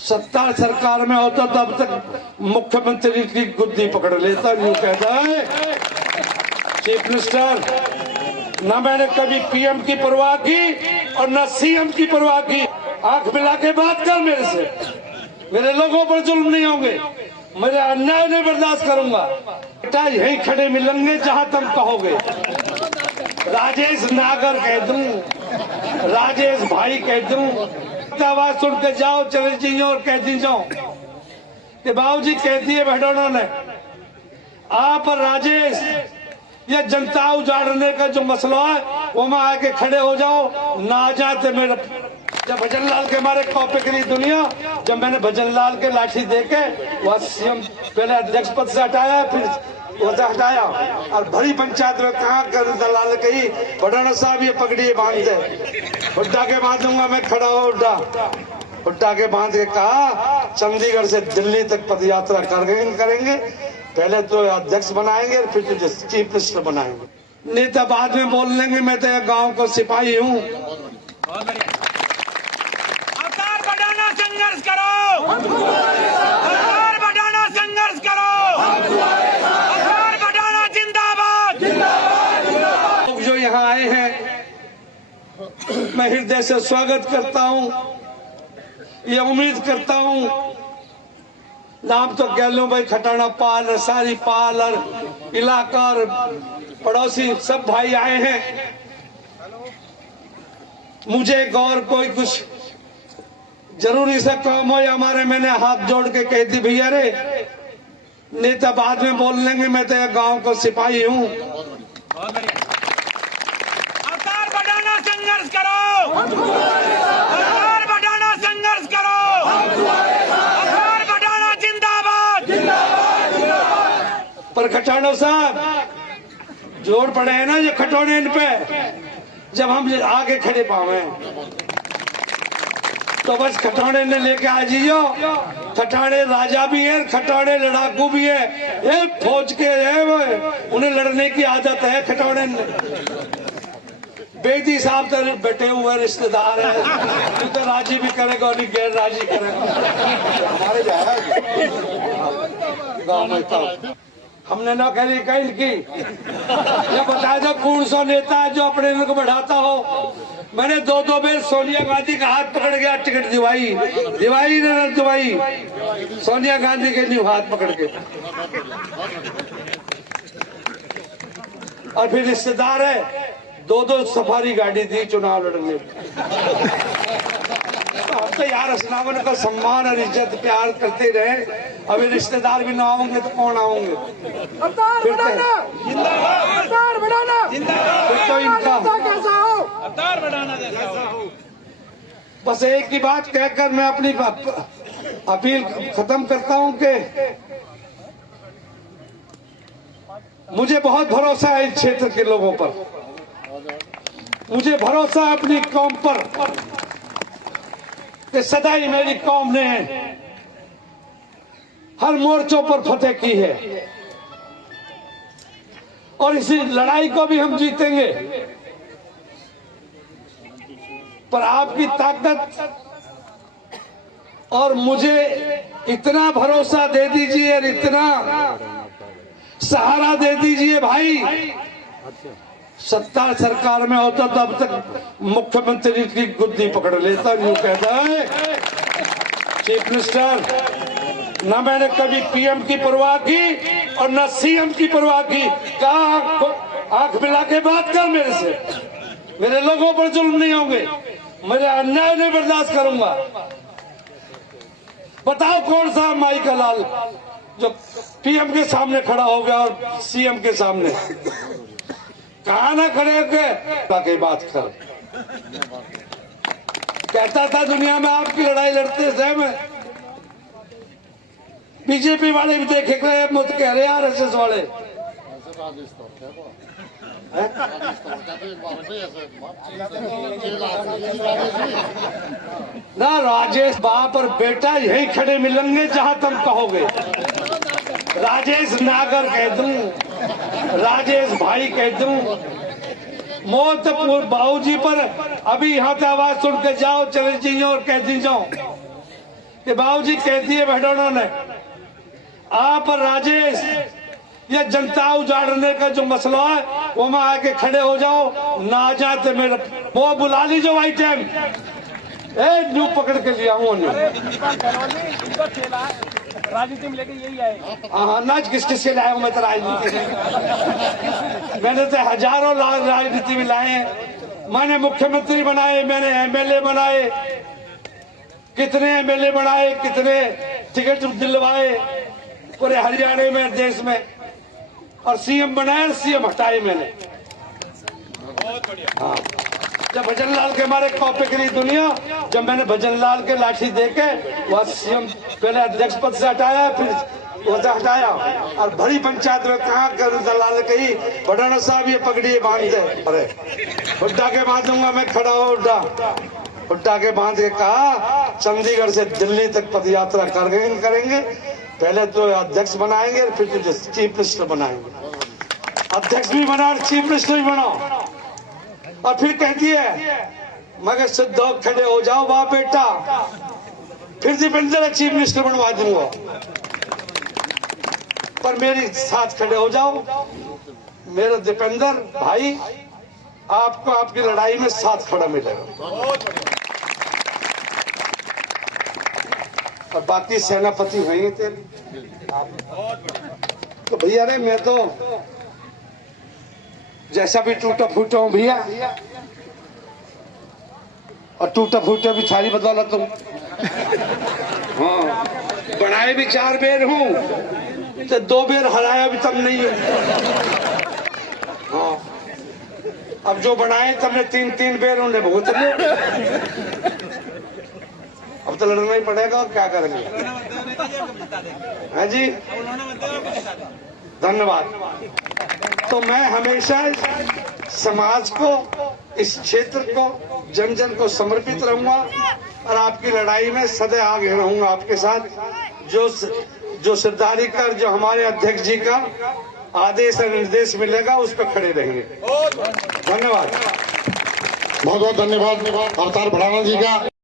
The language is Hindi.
सत्ता सरकार में होता तब तक मुख्यमंत्री की गुद्दी पकड़ लेता, यूं कहता है चीफ मिनिस्टर। ना मैंने कभी पीएम की परवाह की और ना सीएम की परवाह की। आंख मिला के बात कर मेरे से, मेरे लोगों पर जुल्म नहीं होंगे, मेरे अन्याय नहीं बर्दाश्त करूंगा। बेटा यहीं खड़े मिलेंगे जहां तुम कहोगे। राजेश नागर कह दूं, राजेश भाई कह दूं, आवाज सुन के जाओ चले जाइए और कह दी जाओ कि बाबूजी कह दिए भडोनों ने आप और राजेश ये जनता उजाड़ने का जो मसला है वो में आके खड़े हो जाओ। ना आ जाते मेरे जब भजन लाल के मारे कॉपी करी दुनिया, जब मैंने भजन लाल के लाठी देके वह सीएम पहले अध्यक्ष पद से हटाया फिर वह हटाया और भरी पंचायत में कहा कर दलाल कही भडोना साहब ये पगड़ी बांध दे। हुड्डा के बांधूंगा मैं, खड़ा हो हुड्डा। हुड्डा के बांध के कहा चंडीगढ़ से दिल्ली तक पद यात्रा करेंगे, पहले तो अध्यक्ष बनाएंगे फिर तुझे चीफ मिनिस्टर बनाएंगे। नेता बाद में बोल लेंगे मैं तो गांव को सिपाही हूँ। अवतार बढ़ाना संघर्ष करो, अवतार बढ़ाना संघर्ष करो, अवतार बढ़ाना जिंदाबाद। लोग जो यहाँ आए हैं मैं हृदय से स्वागत करता हूँ। ये उम्मीद करता हूँ नाम तो कह लूं भाई, खटाना पाल, सारी पाल और इलाका और पड़ोसी सब भाई आए हैं। मुझे गौर कोई कुछ जरूरी सा काम हो या हमारे, मैंने हाथ जोड़ के कह दी भैया रे नेता बाद में बोल लेंगे मैं तो गांव को सिपाही हूँ। अवतार बढ़ाना संघर्ष करो, अवतार बढ़ाना संघर्ष करो, अवतार बढ़ाना जिंदाबाद। पर खटानो साहब जोर पड़े हैं ना ये खटोने इन पे, जब हम आगे खड़े पावे तो बस खटोने ने लेके आ जियो। खटाने राजा भी है, खटाने लड़ाकू भी है, ये फौज के है वो, उन्हें लड़ने की आदत है खटोने। बेदी साहब तो बैठे हुए रिश्तेदार है, तो राजी भी करेगा और गैर राजी करेगा। हमारे गाँव में तो हमने ना करी कहीं की ये बताया जो कौन सा नेता है जो अपने को बढ़ाता हो। मैंने दो बार सोनिया गांधी का हाथ पकड़ गया, टिकट दिवाई ने दिवाई सोनिया गांधी के लिए हाथ पकड़ के, और फिर रिश्तेदार है दो सफारी गाड़ी दी चुनाव लड़ने। हम तो यार असनावन का सम्मान और इज्जत प्यार करते रहे, अभी रिश्तेदार भी ना आएंगे तो कौन आएंगे। फिर तो इनका बस एक ही बात कहकर मैं अपनी अपील खत्म करता हूं कि मुझे बहुत भरोसा है इस क्षेत्र के लोगों पर, मुझे भरोसा है अपनी कौम पर कि सदा ही मेरी कौम ने हर मोर्चों पर फतेह की है और इसी लड़ाई को भी हम जीतेंगे। पर आपकी ताकत और मुझे इतना भरोसा दे दीजिए और इतना सहारा दे दीजिए भाई, सत्ता सरकार में होता तब तक मुख्यमंत्री की गुद्दी पकड़ लेता, यूं कहता है चीफ मिनिस्टर। ना मैंने कभी पीएम की परवाह की और ना सीएम की परवाह की। कहा आंख मिला के बात कर मेरे से, मेरे लोगों पर जुल्म नहीं होंगे, मेरे अन्याय नहीं बर्दाश्त करूंगा। बताओ कौन सा माई का लाल जो पीएम के सामने खड़ा हो गया और सीएम के सामने कहा ना खड़े होके बात कर। कहता था दुनिया में आपकी लड़ाई लड़ते थे मैं, बीजेपी वाले भी देखे मुझे कह रहे आरएसएस वाले ना राजेश बाप और बेटा यहीं खड़े मिलेंगे जहां तुम कहोगे। राजेश नागर कह दूं, राजेश भाई कह दूं, मौत बाबूजी पर अभी यहाँ पे आवाज सुन के जाओ चले जाइए और कह दी जाओ कि बाबूजी कहती है भडौना ने, आप और राजेश ये जनता उजाड़ने का जो मसला है वो में आके खड़े हो जाओ, ना आ जाते मेरे वो बुला लीजिए भाई टाइम न्यू पकड़ के लिया हूँ राजनीति में लेके यही आए। हाँ नाच किस किस से लाया हूँ मैं तो राजनीति में। मैंने तो हजारों राजनीति में लाए हैं। मैंने मुख्यमंत्री बनाए, मैंने एमएलए बनाए, कितने एमएलए बनाए, कितने टिकट दिलवाए पूरे हरियाणा में, देश में, और सीएम बनाए, सीएम हटाए मैंने। हाँ जब भजन लाल के हमारे कॉपे करी दुनिया, जब मैंने भजन लाल के लाठी देके वह सीएम पहले अध्यक्ष पद से हटाया, फिर वजह हटाया, और बड़ी पंचायत में कहा कर दलाल ने कही भडौना साहब ये पगड़ी बांध दे, अरे हुड्डा के बांधूंगा मैं, खड़ा हो हुड्डा के बांध के कहा चंडीगढ़ से दिल्ली तक पद यात्रा करेंगे, पहले तो अध्यक्ष बनाएंगे फिर तुझे चीफ मिनिस्टर बनाएंगे, अध्यक्ष भी बना और चीफ मिनिस्टर भी बनाओ। और फिर कहती है मगर सिद्ध खड़े हो जाओ बाप बेटा, फिर दीपेंद्र चीफ मिनिस्टर बनवा दूंगा, पर मेरे साथ खड़े हो जाओ मेरा दीपेंद्र भाई, आपको आपकी लड़ाई में साथ खड़ा मिलेगा। और बाकी सेनापति वही थे। तो भैया रे मैं तो जैसा भी टूटा फूटा हूं भैया, और टूटा फूटा भी थारी बदौलत तुम। हाँ बनाए भी 4 बेर हूं तो 2 बेर हराया भी तब नहीं हूं। हाँ अब जो बनाए तब 3 बेर उन्हें बहुत ले, अब तो लड़ना ही पड़ेगा, और क्या करेंगे। हाँ जी धन्यवाद। तो मैं हमेशा समाज को, इस क्षेत्र को, जन जन को समर्पित रहूंगा, और आपकी लड़ाई में सदैव आगे रहूंगा आपके साथ। जो सरदारी कर जो हमारे अध्यक्ष जी का आदेश और निर्देश मिलेगा उस पर खड़े रहेंगे। धन्यवाद, बहुत बहुत धन्यवाद अवतार भडाना जी का।